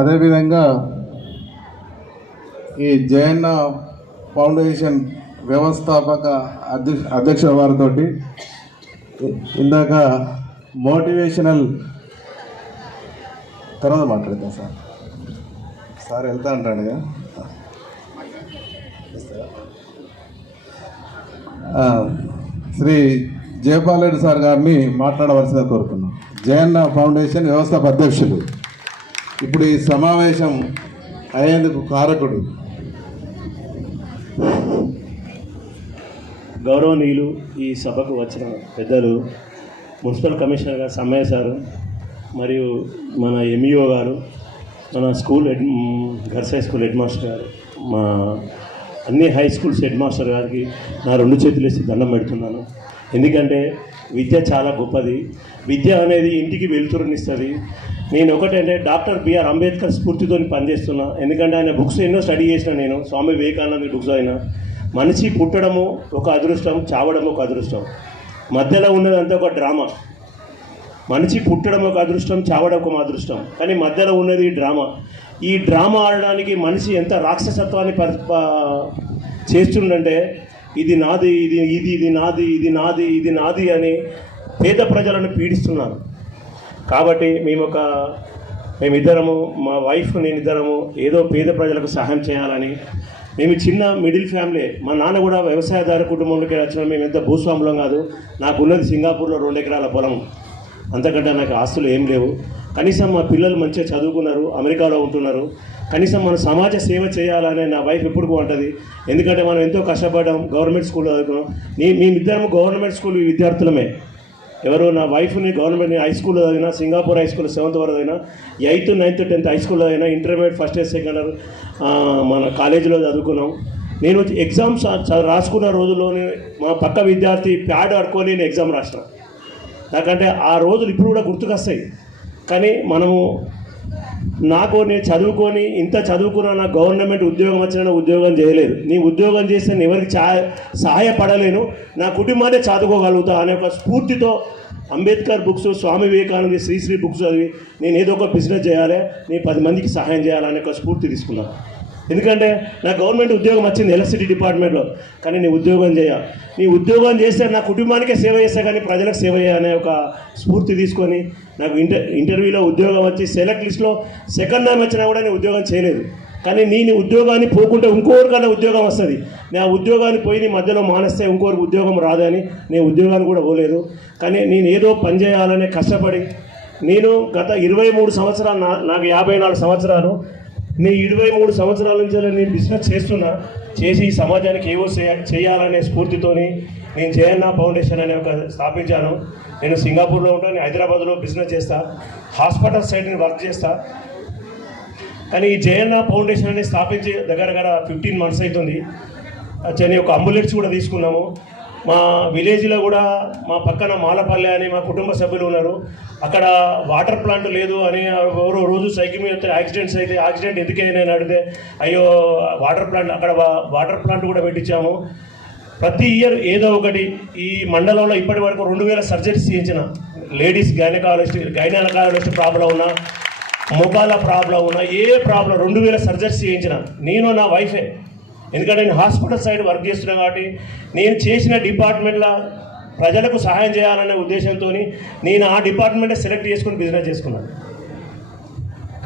అదేవిధంగా ఈ జయన్న ఫౌండేషన్ వ్యవస్థాపక అధ్యక్షుల వారితో ఇందాక మోటివేషనల్ తర్వాత మాట్లాడతాం సార్ వెళ్తా అంటాడుగా. శ్రీ జయపాల్ రెడ్డి సార్ గారిని మాట్లాడవలసిందిగా కోరుతున్నాం. జయన్న ఫౌండేషన్ వ్యవస్థాపక అధ్యక్షులు. ఇప్పుడు ఈ సమావేశం అయ్యేందుకు కారకుడు గౌరవనీయులు, ఈ సభకు వచ్చిన పెద్దలు, మున్సిపల్ కమిషనర్ గారు సమ్మయ్య సారు, మరియు మన ఎంఈఓ గారు, మన school girls high school head master గారు, మా అన్ని హై స్కూల్స్ హెడ్ మాస్టర్ గారికి నా 2 చేతులు వేసి దండం పెడుతున్నాను. ఎందుకంటే విద్య చాలా గొప్పది. విద్య అనేది ఇంటికి వెలుతురునిస్తుంది. నేను ఒకటంటే డాక్టర్ బిఆర్ అంబేద్కర్ స్ఫూర్తితో పనిచేస్తున్నా. ఎందుకంటే ఆయన బుక్స్ ఎన్నో స్టడీ చేసిన నేను, స్వామి వివేకానంద బుక్స్ అయినా. మనిషి పుట్టడము ఒక అదృష్టం, చావడం ఒక అదృష్టం. మధ్యలో ఉన్నదంతా ఒక డ్రామా. మనిషి పుట్టడం ఒక అదృష్టం, చావడం ఒక అదృష్టం, కానీ మధ్యలో ఉన్నది డ్రామా. ఈ డ్రామా ఆడడానికి మనిషి ఎంత రాక్షసత్వాన్ని చేస్తుందంటే ఇది నాది, ఇది ఇది ఇది నాది, ఇది నాది, ఇది నాది అని పేద ప్రజలను పీడిస్తున్నారు. కాబట్టి మేమిద్దరము, మా వైఫ్ నేనిద్దరము ఏదో పేద ప్రజలకు సహాయం చేయాలని. మేము చిన్న మిడిల్ ఫ్యామిలీ. మా నాన్న కూడా వ్యవసాయదారు కుటుంబంలోకి వచ్చిన. మేము ఎంత భూస్వాములం కాదు. నాకున్నది సింగపూర్లో 2 ఎకరాల పొలం, అంతకంటే నాకు ఆస్తులు ఏం లేవు. కనీసం మా పిల్లలు మంచిగా చదువుకున్నారు, అమెరికాలో ఉంటున్నారు. కనీసం మన సమాజ సేవ చేయాలని నా వైఫ్ ఎప్పుడు అంటుంది. ఎందుకంటే మనం ఎంతో కష్టపడ్డాం, గవర్నమెంట్ స్కూల్లో చదువుకున్నాం. మేమిద్దరము గవర్నమెంట్ స్కూల్ విద్యార్థులమే. ఎవరు, నా వైఫ్ని గవర్నమెంట్ హై స్కూల్లో చదివినా, సింగపూర్ హై స్కూల్ 7th వరకు చదివినా, 8th, 9th, 10th హై స్కూల్లో చదివినా, intermediate first year second year మన కాలేజీలో చదువుకున్నాం. నేను ఎగ్జామ్స్ రాసుకున్న రోజుల్లోనే మా పక్క విద్యార్థి ప్యాడ్ ఆడుకొని నేను ఎగ్జామ్ రాసిన. నాకంటే ఆ రోజులు ఇప్పుడు కూడా గుర్తుకొస్తాయి. కానీ నేను చదువుకొని ఇంత చదువుకున్నా, నాకు గవర్నమెంట్ ఉద్యోగం వచ్చినా ఉద్యోగం చేయలేదు. నీ ఉద్యోగం చేస్తే నేను ఎవరికి సహాయపడలేను, నా కుటుంబాన్ని చదువుకోగలుగుతా అనే ఒక స్ఫూర్తితో అంబేద్కర్ బుక్స్, స్వామి వివేకానంద, శ్రీశ్రీ బుక్స్ చదివి నేను ఏదో ఒక బిజినెస్ చేయాలి, నేను 10 మందికి సహాయం చేయాలనే ఒక స్ఫూర్తి తీసుకున్నాను. ఎందుకంటే నాకు గవర్నమెంట్ ఉద్యోగం వచ్చింది ఎలక్ట్రిసిటీ డిపార్ట్మెంట్లో. కానీ నీ ఉద్యోగం చేస్తే నా కుటుంబానికే సేవ చేస్తా, కానీ ప్రజలకు సేవ చేయాలనే ఒక స్ఫూర్తి తీసుకొని నాకు ఇంటర్వ్యూలో ఉద్యోగం వచ్చి సెలెక్ట్ లిస్ట్లో సెకండ్ టైం వచ్చినా కూడా నేను ఉద్యోగం చేయలేదు. కానీ నేను ఉద్యోగాన్ని పోకుంటే ఇంకోరికన్నా ఉద్యోగం వస్తుంది. నేను ఉద్యోగాన్ని పోయి నీ మధ్యలో మానేస్తే ఇంకోరికి ఉద్యోగం రాదని నేను ఉద్యోగాన్ని కూడా పోలేదు. కానీ నేను ఏదో పని చేయాలనే కష్టపడి నేను గత 23 సంవత్సరాలు, నాకు 54 సంవత్సరాలు, నేను 23 సంవత్సరాల నుంచి నేను బిజినెస్ చేసి ఈ సమాజానికి ఏవో చేయాలనే స్ఫూర్తితోని నేను జయన్న ఫౌండేషన్ అనే ఒక స్థాపించాను. నేను సింగపూర్లో ఉంటాను, హైదరాబాద్లో బిజినెస్ చేస్తా, హాస్పిటల్ సైడ్ వర్క్ చేస్తా. కానీ ఈ జయన్న ఫౌండేషన్ అనేది స్థాపించి దగ్గర 15 months అవుతుంది. ఒక అంబులెన్స్ కూడా తీసుకున్నాము. మా విలేజ్లో కూడా మా పక్కన మాలపల్లె అని మా కుటుంబ సభ్యులు ఉన్నారు. అక్కడ వాటర్ ప్లాంట్ లేదు అని ఎవరో రోజు సైకిల్ మీద యాక్సిడెంట్స్ అయితే యాక్సిడెంట్ ఎందుకైనా నేను అడిగితే అయ్యో అక్కడ వాటర్ ప్లాంట్ కూడా పెట్టించాము. ప్రతి ఇయర్ ఏదో ఒకటి. ఈ మండలంలో ఇప్పటి వరకు 2000 సర్జరీస్ చేయించిన. లేడీస్ గైనకాలజిస్ట్ ప్రాబ్లం ఉన్నా, మొగాల ప్రాబ్లం ఉన్నా, ఏ ప్రాబ్లం 2000 సర్జరీస్ చేయించిన నేను, నా వైఫే. ఎందుకంటే నేను హాస్పిటల్ సైడ్ వర్క్ చేస్తున్నాను కాబట్టి నేను చేసిన డిపార్ట్మెంట్లో ప్రజలకు సహాయం చేయాలనే ఉద్దేశంతో నేను ఆ డిపార్ట్మెంటే సెలెక్ట్ చేసుకుని బిజినెస్ చేసుకున్నాను.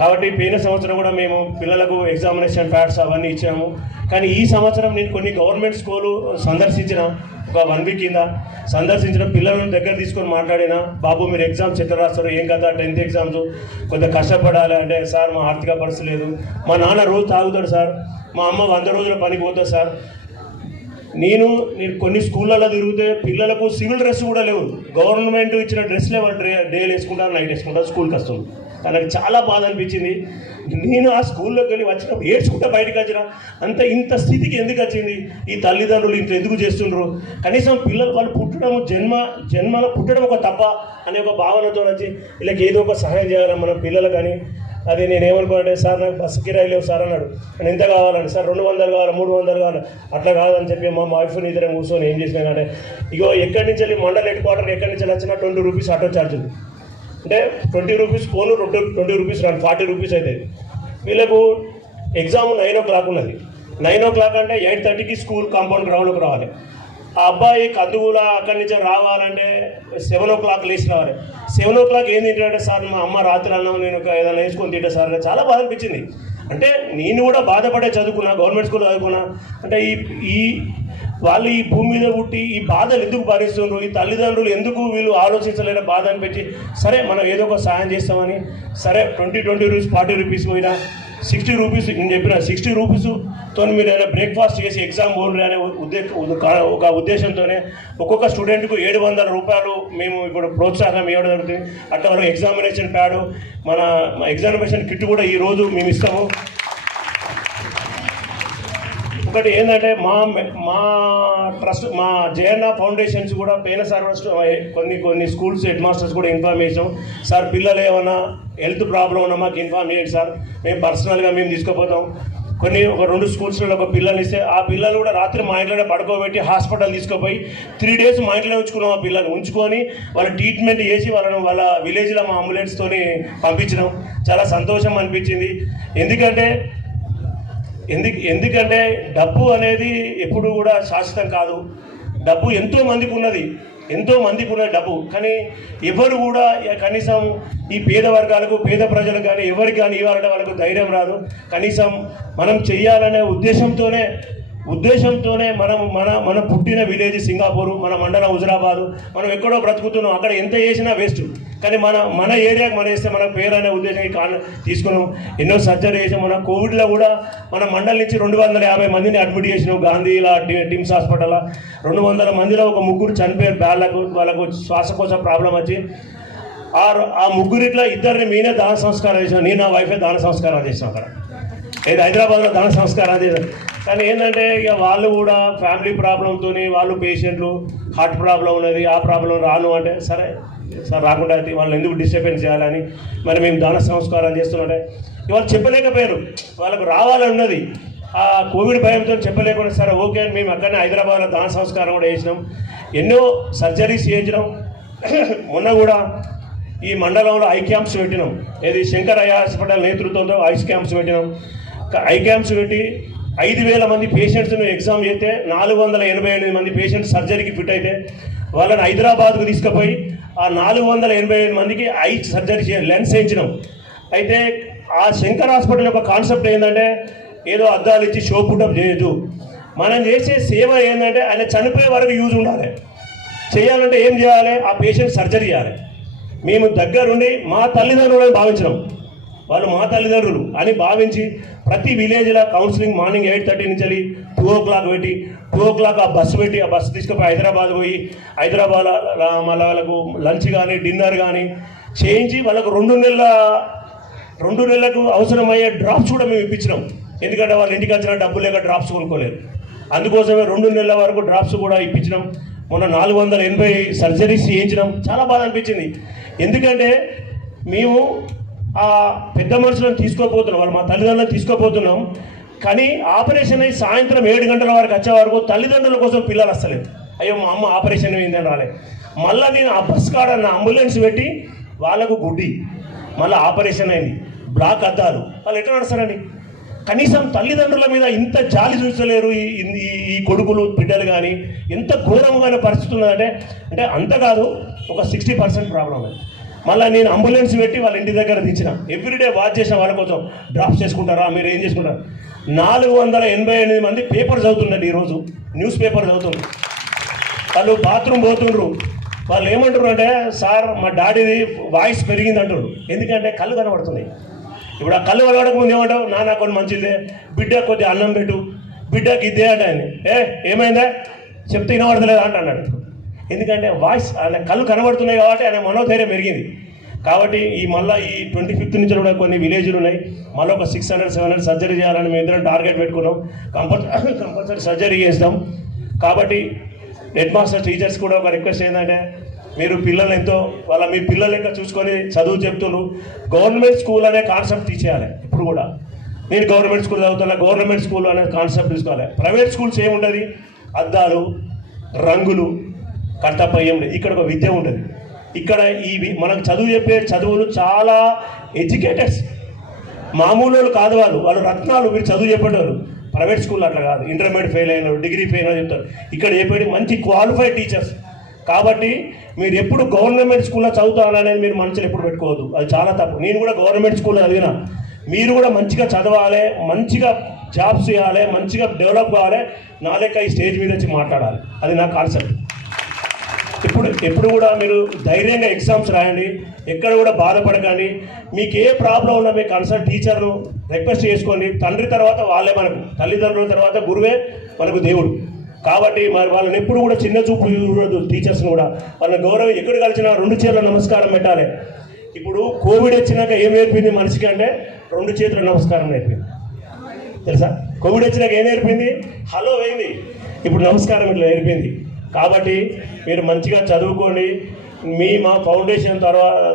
కాబట్టి పోయిన సంవత్సరం కూడా మేము పిల్లలకు ఎగ్జామినేషన్ ప్యాడ్స్ అవన్నీ ఇచ్చాము. కానీ ఈ సంవత్సరం నేను కొన్ని గవర్నమెంట్ స్కూలు సందర్శించిన, ఒక 1 week కింద సందర్శించిన, పిల్లలను దగ్గర తీసుకొని మాట్లాడిన. బాబు మీరు ఎగ్జామ్స్ ఎట్లా రాస్తారు, ఏం కదా 10th ఎగ్జామ్స్ కొంచెం కష్టపడాలి అంటే, సార్ మా ఆర్థిక పరిస్థితి లేదు, మా నాన్న రోజు తాగుతాడు సార్, మా అమ్మ 100 రోజుల పనికి పోతుంది సార్. నేను కొన్ని స్కూళ్ళల్లో తిరిగితే పిల్లలకు సివిల్ డ్రెస్ కూడా లేవు. గవర్నమెంట్ ఇచ్చిన డ్రెస్లే వాళ్ళు డేలు వేసుకుంటారు, నైట్ వేసుకుంటారు, స్కూల్కి వస్తుంది. నాకు చాలా బాధ అనిపించింది. నేను ఆ స్కూల్లోకి వెళ్ళి వచ్చినప్పుడు ఏడ్చుకుంటా బయటకు వచ్చిన. ఇంత స్థితికి ఎందుకు వచ్చింది, ఈ తల్లిదండ్రులు ఇంత ఎందుకు చేస్తుండ్రు? కనీసం పిల్లలు వాళ్ళు పుట్టడం జన్మలో పుట్టడం ఒక తప్ప అనే ఒక భావనతో వచ్చి వీళ్ళకి ఏదో ఒక సహాయం చేయాలి మన పిల్లలు. కానీ అది నేను ఏమనుకోనంటే, సార్ నాకు బస్సు కిరాయి లేవు సార్ అన్నాడు. నేను ఎంత కావాలండి సార్, 200 కావాలి, 300 కావాలి, అట్లా కాదని చెప్పి మా వైఫ్ని ఇద్దరం కూర్చొని ఏం చేసినా అంటే, ఇగో ఎక్కడి నుంచి వెళ్ళి మండల్ హెడ్ క్వార్టర్ ఎక్కడి నుంచి వచ్చినా 20 రూపీస్ ఆటో ఛార్జ్ ఉంది. అంటే 20 రూపీస్ ఫోను, 20 రూపీస్ రాను, 40 రూపీస్ అవుతుంది. వీళ్ళకు ఎగ్జామ్ 9 o'clock ఉన్నది. 9 o'clock అంటే 8:30కి స్కూల్ కాంపౌండ్ గ్రౌండ్లోకి రావాలి. ఆ అబ్బాయి కందుకూల అక్కడి నుంచి రావాలంటే 7 o'clock లేచి రావాలి. 7 o'clock ఏం తింటాడంటే, సార్ మా అమ్మ రాత్రి అన్నం నేను ఏదైనా వేసుకొని తింటా సార్ అని చాలా బాధ అనిపించింది. అంటే నేను కూడా బాధపడే చదువుకున్నా, గవర్నమెంట్ స్కూల్లో చదువుకున్నా. అంటే ఈ వాళ్ళు ఈ భూమి మీద పుట్టి ఈ బాధలు ఎందుకు భరిస్తున్నారు, ఈ తల్లిదండ్రులు ఎందుకు వీళ్ళు ఆలోచించలేని బాధ అనిపించి, సరే మనం ఏదో ఒక సాయం చేస్తామని, సరే 20 రూపీస్ 40 రూపీస్ పోయినా 60 రూపీస్ నేను చెప్పిన 60 రూపీస్తో మీరు ఏదైనా బ్రేక్ఫాస్ట్ చేసి ఎగ్జామ్ బోర్డు అనే ఒక ఉద్దేశంతోనే ఒక్కొక్క స్టూడెంట్కు 700 రూపాయలు మేము ఇప్పుడు ప్రోత్సాహం ఇవ్వడం జరుగుతుంది. అట్లా వరకు ఎగ్జామినేషన్ ప్యాడు, మన ఎగ్జామినేషన్ కిట్ కూడా ఈరోజు మేము ఇస్తాము. ఒకటి ఏంటంటే మా ట్రస్ట్, మా జయన్న ఫౌండేషన్స్ కూడా పోయిన సర్వీస్ కొన్ని స్కూల్స్ హెడ్ మాస్టర్స్ కూడా ఇన్ఫార్మ్ చేసాం. సార్ పిల్లలు ఏమన్నా హెల్త్ ప్రాబ్లం ఉన్నా మాకు ఇన్ఫార్మ్ చేయండి సార్, మేము పర్సనల్గా మేము తీసుకుపోతాం. ఒక 2 స్కూల్స్లో ఒక పిల్లల్ని ఇస్తే ఆ పిల్లలు కూడా రాత్రి మా ఇంట్లోనే పడుకోబెట్టి హాస్పిటల్ తీసుకుపోయి 3 days మా ఇంట్లోనే ఉంచుకున్నాం. ఆ పిల్లల్ని ఉంచుకొని వాళ్ళ ట్రీట్మెంట్ చేసి వాళ్ళ విలేజ్లో మా అంబులెన్స్తోని పంపించినాం. చాలా సంతోషం అనిపించింది. ఎందుకంటే డబ్బు అనేది ఎప్పుడు కూడా శాశ్వతం కాదు. డబ్బు ఎంతో మందికి ఉన్నది డబ్బు, కానీ ఎవరు కూడా కనీసం ఈ పేద వర్గాలకు, పేద ప్రజలకు కానీ ఎవరికి కానీ ఇవ్వాలంటే వాళ్ళకు ధైర్యం రాదు. కనీసం మనం చెయ్యాలనే ఉద్దేశంతోనే మనం పుట్టిన విలేజ్ సింగాపూరు, మన మండలం హుజురాబాదు, మనం ఎక్కడో బ్రతుకుతున్నాం. అక్కడ ఎంత చేసినా వేస్ట్. కానీ మన ఏరియాకి మనం వేస్తే మన పేరు అనే ఉద్దేశం తీసుకున్నాం. ఎన్నో సర్జరీ చేసాం. మన కోవిడ్లో కూడా మన మండలి నుంచి 250 మందిని అడ్మిట్ చేసినాం. గాంధీలా టిమ్స్ హాస్పిటల్లో 200 మందిలో ఒక 3 చనిపోయారు. వాళ్ళకు శ్వాసకోశ ప్రాబ్లం వచ్చి ఆ ముగ్గురిట్లో 2 మీనే దాన సంస్కారం చేసాం. నేను నా వైఫే దాన సంస్కారాలు చేసాం. అక్కడ ఏది హైదరాబాద్లో దాన సంస్కారాలు చేసాం. కానీ ఏంటంటే ఇక వాళ్ళు కూడా ఫ్యామిలీ ప్రాబ్లంతో, వాళ్ళు పేషెంట్లు హార్ట్ ప్రాబ్లం ఉన్నది, ఆ ప్రాబ్లం రాను అంటే సరే సార్ రాకుండా అయితే వాళ్ళు ఎందుకు డిస్టర్బెన్స్ చేయాలని మరి మేము దాన సంస్కారం చేస్తుంటే ఇవాళ చెప్పలేకపోయారు. వాళ్ళకు రావాలని ఉన్నది, ఆ కోవిడ్ భయంతో చెప్పలేకుండా సరే ఓకే అని మేము అక్కడనే హైదరాబాద్లో దాన సంస్కారం కూడా చేసినాం. ఎన్నో సర్జరీస్ చేయించినాం. మొన్న కూడా ఈ మండలంలో ఐ క్యాంప్స్ పెట్టినాం. ఏది శంకరయ్య హాస్పిటల్ నేతృత్వంతో ఐస్ క్యాంప్స్ పెట్టినాం. ఐ క్యాంప్స్ పెట్టి 5,000 మంది పేషెంట్స్ను ఎగ్జామ్ చేస్తే 488 మంది పేషెంట్స్ సర్జరీకి ఫిట్ అయితే వాళ్ళని హైదరాబాద్కు తీసుకుపోయి ఆ 488 మందికి ఐ సర్జరీ లెన్స్ వేయించినాం. అయితే ఆ శంకర్ హాస్పిటల్ యొక్క కాన్సెప్ట్ ఏంటంటే ఏదో అద్దాలు ఇచ్చి షో పుటప్ చేయొద్దు. మనం చేసే సేవ ఏంటంటే ఆయన చనిపోయే వరకు యూజ్ ఉండాలి. చేయాలంటే ఏం చేయాలి? ఆ పేషెంట్ సర్జరీ చేయాలి. మేము దగ్గరుండి మా తల్లిదండ్రులను భావించినాం. వాళ్ళు మా తల్లిదండ్రులు అని భావించి ప్రతి విలేజ్లో కౌన్సిలింగ్ మార్నింగ్ 8:30 నుంచి 2 o'clock పెట్టి 2 o'clock ఆ బస్సు తీసుకుపోయి హైదరాబాద్ పోయి హైదరాబాద్ మళ్ళీ వాళ్ళకు లంచ్ కానీ డిన్నర్ కానీ చేయించి వాళ్ళకు 2 నెలలకు అవసరమయ్యే డ్రాప్స్ కూడా మేము ఇప్పించినాం. ఎందుకంటే వాళ్ళ ఇంటికి వచ్చిన డబ్బు లేక డ్రాప్స్ కొనుక్కోలేదు. అందుకోసమే 2 నెలల వరకు డ్రాప్స్ కూడా ఇప్పించినాం. మొన్న 480 సర్జరీస్ చేయించినాం. చాలా బాధ అనిపించింది. ఎందుకంటే మేము ఆ పెద్ద మనుషులను తీసుకోపోతున్నాం, వాళ్ళు మా తల్లిదండ్రులను తీసుకోపోతున్నాం. కానీ ఆపరేషన్ అయ్యి సాయంత్రం 7 గంటల వరకు వచ్చే వరకు తల్లిదండ్రుల కోసం పిల్లలు వస్తలేదు. అయ్యో మా అమ్మ ఆపరేషన్ అయిందని రాలే. మళ్ళీ నేను ఆ బస్ కాడ నా అంబులెన్స్ పెట్టి వాళ్ళకు గుడ్డి, మళ్ళీ ఆపరేషన్ అయింది, బ్లాక్ అద్దాలు, వాళ్ళు ఎట్లా నడుస్తారండి? కనీసం తల్లిదండ్రుల మీద ఇంత జాలి చూస్తలేరు ఈ కొడుకులు బిడ్డలు. కానీ ఎంత ఘోరమైన పరిస్థితి ఉన్నదంటే అంటే అంత కాదు, ఒక 60% ప్రాబ్లం ఉంది. మళ్ళీ నేను అంబులెన్స్ పెట్టి వాళ్ళ ఇంటి దగ్గర తెచ్చిన, ఎవ్రీడే వాచ్ చేసిన వాళ్ళ కోసం డ్రాప్స్ చేసుకుంటారా, మీరు ఏం చేసుకుంటారు? 488 మంది పేపర్ చదువుతుండండి. ఈరోజు న్యూస్ పేపర్ చదువుతున్నారు. వాళ్ళు బాత్రూమ్ పోతుండ్రు. వాళ్ళు ఏమంటారు అంటే, సార్ మా డాడీది వాయిస్ పెరిగింది అంటారు. ఎందుకంటే కళ్ళు కనబడుతున్నాయి. ఇప్పుడు ఆ కళ్ళు కనబడక ముందు ఏమంటావు, నాన్న కొన్ని మంచిదే, బిడ్డ కొద్దిగా అన్నం పెట్టు, బిడ్డకి ఇద్దే అంటే ఆయన ఏమైందా చెప్తే వినబడతలేదు అంటున్నాడు. ఎందుకంటే వాయిస్ ఆయన కళ్ళు కనబడుతున్నాయి కాబట్టి ఆయన మనోధైర్యం పెరిగింది. కాబట్టి మళ్ళీ ఈ 25th నుంచి కూడా కొన్ని విలేజ్లు ఉన్నాయి. మళ్ళీ ఒక 600-700 సర్జరీ చేయాలని మేము ఇద్దరం టార్గెట్ పెట్టుకున్నాం. కంపల్సరీ సర్జరీ చేస్తాం. కాబట్టి హెడ్ మాస్టర్ టీచర్స్ కూడా ఒక రిక్వెస్ట్ ఏంటంటే, మీరు పిల్లలు ఎంతో మీ పిల్లలు లెక్క చూసుకొని చదువు చెప్తున్నారు. గవర్నమెంట్ స్కూల్ అనే కాన్సెప్ట్ తీసేయాలి. ఇప్పుడు కూడా నేను గవర్నమెంట్ స్కూల్ చదువుతున్నా, గవర్నమెంట్ స్కూల్ అనే కాన్సెప్ట్ తీసుకోవాలి. ప్రైవేట్ స్కూల్స్ ఏముంటుంది? అద్దాలు, రంగులు, కట్టపయ్యం. ఇక్కడ ఒక విద్య ఉంటుంది. ఇక్కడ మనకు చదువు చెప్పే చదువులు చాలా ఎడ్యుకేటెడ్స్. మామూలు వాళ్ళు కాదు, వాళ్ళు రత్నాలు. మీరు చదువు చెప్పేవారు ప్రైవేట్ స్కూల్లో అట్లా కాదు, ఇంటర్మీడియట్ ఫెయిల్ అయిన డిగ్రీ ఫెయిల్ అని చెప్తారు. ఇక్కడ చెప్పేది మంచి క్వాలిఫైడ్ టీచర్స్. కాబట్టి మీరు ఎప్పుడు గవర్నమెంట్ స్కూల్లో చదువుతారనేది మీరు మనసులో ఎప్పుడు పెట్టుకోవద్దు, అది చాలా తప్పు. నేను కూడా గవర్నమెంట్ స్కూల్లో చదివిన. మీరు కూడా మంచిగా చదవాలి, మంచిగా జాబ్స్ చేయాలి, మంచిగా డెవలప్ కావాలి, నా లెక్క ఈ స్టేజ్ మీద వచ్చి మాట్లాడాలి, అది నా కాన్సెప్ట్. ఎప్పుడు కూడా మీరు ధైర్యంగా ఎగ్జామ్స్ రాయండి, ఎక్కడ కూడా బాధపడకండి. మీకు ఏ ప్రాబ్లం ఉన్నా మీ కన్సల్ట్ టీచర్ను రిక్వెస్ట్ చేసుకోండి. తండ్రి తర్వాత వాళ్ళే మనకు, తల్లిదండ్రుల తర్వాత గురువే మనకు దేవుడు. కాబట్టి మరి వాళ్ళని ఎప్పుడు కూడా చిన్న చూపు చూడదు. టీచర్స్ని కూడా వాళ్ళని గౌరవం, ఎక్కడ కలిసినా 2 చేతుల నమస్కారం పెట్టాలి. ఇప్పుడు కోవిడ్ వచ్చినాక ఏం నేర్పింది మనిషికి అంటే 2 చేతుల నమస్కారం నేర్పింది, తెలుసా? కోవిడ్ వచ్చినాక ఏం నేర్పింది? హలో అయింది, ఇప్పుడు నమస్కారం ఇట్లా నేర్పింది. కాబట్టి మీరు మంచిగా చదువుకోండి. మా ఫౌండేషన్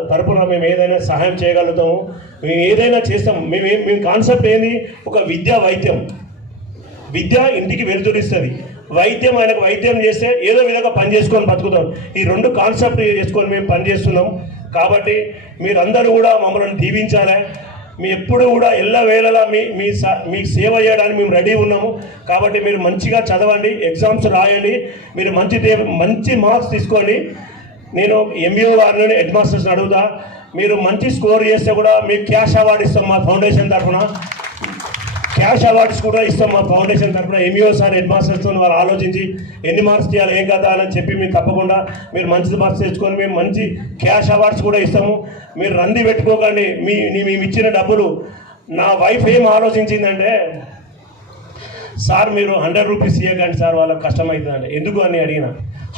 తరపున మేము ఏదైనా సహాయం చేయగలుగుతాము, మేము ఏదైనా చేస్తాము. మేము కాన్సెప్ట్ ఏంది? ఒక విద్య, వైద్యం. విద్య ఇంటికి వెలుతురిస్తుంది, వైద్యం ఆయనకు వైద్యం చేస్తే ఏదో విధంగా పని చేసుకొని బతుకుతాం. ఈ 2 కాన్సెప్ట్ చేసుకొని మేము పనిచేస్తున్నాం. కాబట్టి మీరందరూ కూడా మమ్మల్ని దీవించాలి. మీ ఎప్పుడు కూడా ఎల్లవేళలా మీకు సేవ చేయడానికి మేము రెడీ ఉన్నాము. కాబట్టి మీరు మంచిగా చదవండి, ఎగ్జామ్స్ రాయండి, మీరు మంచి మార్క్స్ తీసుకోండి. నేను ఎంఈఓ గారిని, హెడ్ మాస్టర్స్ని అడుగుతా, మీరు మంచి స్కోర్ చేస్తే కూడా మీకు క్యాష్ అవార్డు ఇస్తాం మా ఫౌండేషన్ తరఫున. క్యాష్ అవార్డ్స్ కూడా ఇస్తాం మా ఫౌండేషన్ తరఫున. ఎంఈఓ సార్, హెడ్ మాస్టర్స్తో వాళ్ళు ఆలోచించి ఎన్ని మార్క్స్ చేయాలి, ఏం కదా అని చెప్పి మీరు తప్పకుండా మీరు మంచి మార్క్స్ తెచ్చుకొని మేము మంచి క్యాష్ అవార్డ్స్ కూడా ఇస్తాము. మీరు రంది పెట్టుకోకండి. మేము ఇచ్చిన డబ్బులు, నా వైఫ్ ఏం ఆలోచించిందంటే, సార్ మీరు 100 రూపీస్ ఇవ్వకండి సార్, వాళ్ళకి కష్టమవుతుందండి. ఎందుకు అని అడిగిన.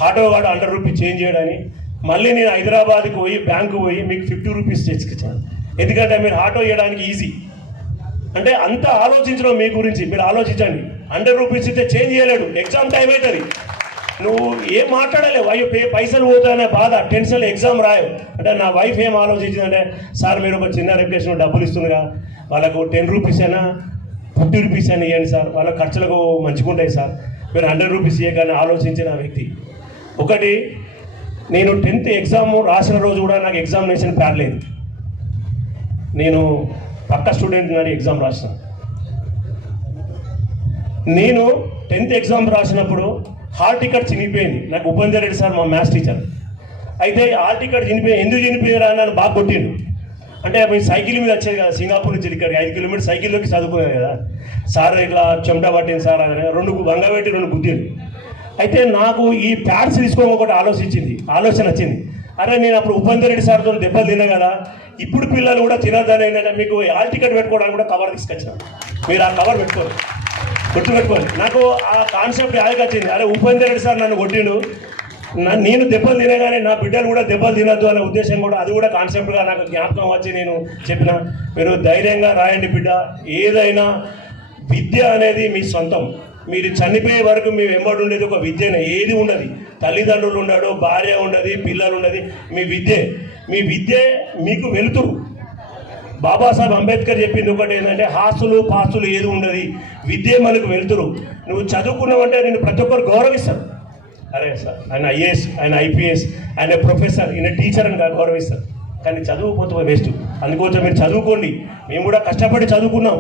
ఆటో వాడు 100 రూపీస్ చేంజ్ చేయడని. మళ్ళీ నేను హైదరాబాద్కి పోయి బ్యాంకు పోయి మీకు 50 రూపీస్ తెచ్చుకొచ్చాను. ఎందుకంటే మీరు ఆటో ఇవ్వడానికి ఈజీ. అంటే అంత ఆలోచించడం మీ గురించి. మీరు ఆలోచించండి. 100 రూపీస్ ఇస్తే చేంజ్ చేయలేడు, ఎగ్జామ్ టైం అవుతుంది, నువ్వు ఏం మాట్లాడలేవు. అయ్యో పైసలు పోతాయనే బాధ, టెన్షన్, ఎగ్జామ్ రాయవు. అంటే నా వైఫ్ ఏం ఆలోచించిందంటే, సార్ మీరు ఒక చిన్న రిక్వెస్ట్, డబ్బులు ఇస్తుందిగా, వాళ్ళకు 10 రూపీస్ అయినా 50 రూపీస్ అయినా ఇవ్వండి సార్, వాళ్ళ ఖర్చులకు మంచిగుంటాయి సార్, మీరు 100 రూపీస్ ఇవ్వగానే ఆలోచించిన వ్యక్తి. ఒకటి, నేను 10th ఎగ్జామ్ రాసిన రోజు కూడా నాకు ఎగ్జామినేషన్ ప్యాడ్ లేదు. నేను పక్క స్టూడెంట్ నాడు ఎగ్జామ్ రాసిన. నేను 10th ఎగ్జామ్ రాసినప్పుడు హాల్ టికెట్ చినిగిపోయింది. నాకు ఉపేందర్ రెడ్డి సార్ మా మ్యాథ్స్ టీచర్. అయితే హాల్ టికెట్ చినిగిపోయి, ఎందుకు చినిగిపోయారా అని నన్ను బాగా కొట్టిండు. అంటే మీరు సైకిల్ మీద వచ్చేది కదా, సింగాపూర్ నుంచి ఇక్కడికి 5 కిలోమీటర్స్ సైకిల్లోకి చదువుకునేది కదా సార్, ఇట్లా చెమట పట్టింది సార్ అని 2 వంగబెట్టి 2 గుద్దిండు. అయితే నాకు ఈ ప్యాడ్స్ తీసుకోవడం ఒకటి ఆలోచన వచ్చింది. అరే నేను అప్పుడు ఉపేందర్ రెడ్డి సార్తో దెబ్బలు తిన్నా కదా, ఇప్పుడు పిల్లలు కూడా తినద్దని ఏంటంటే మీకు హాల్ టికెట్ పెట్టుకోవడానికి కూడా కవర్ తీసుకొచ్చిన. మీరు ఆ కవర్ పెట్టుకోండి, గుర్తుపెట్టుకోండి. నాకు ఆ కాన్సెప్ట్ యాదకొచ్చింది. అరే ఉపేందర్ రెడ్డి సార్ నన్ను కొట్టిండు, నేను దెబ్బలు తినగానే నా బిడ్డలు కూడా దెబ్బలు తినద్దు అనే ఉద్దేశం కూడా, అది కూడా కాన్సెప్ట్గా నాకు జ్ఞాపకం వచ్చి నేను చెప్పిన. మీరు ధైర్యంగా రాయండి బిడ్డ. ఏదైనా విద్య అనేది మీ సొంతం. మీరు చనిపోయే వరకు మీ వెంబడి ఉండేది ఒక విద్యనే, ఏది ఉండదు. తల్లిదండ్రులు ఉండడు, భార్య ఉండదు, పిల్లలు ఉండదు. మీ విద్య మీకు వెలుతురు. బాబాసాహెబ్ అంబేద్కర్ చెప్పింది ఒకటి ఏంటంటే, హాస్తులు పాస్తులు ఏది ఉండదు, విద్య మనకు వెలుతురు. నువ్వు చదువుకున్నావంటే నేను ప్రతి ఒక్కరు గౌరవిస్తారు. అరే సార్ ఆయన ఐఏఎస్, ఆయన ఐపీఎస్, ఆయన ప్రొఫెసర్, ఈయన టీచర్ అని గౌరవిస్తారు. కానీ చదువుకోతే వేస్ట్. అందుకోసం మీరు చదువుకోండి. మేము కూడా కష్టపడి చదువుకున్నాం.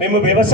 మేము వ్యవసాయం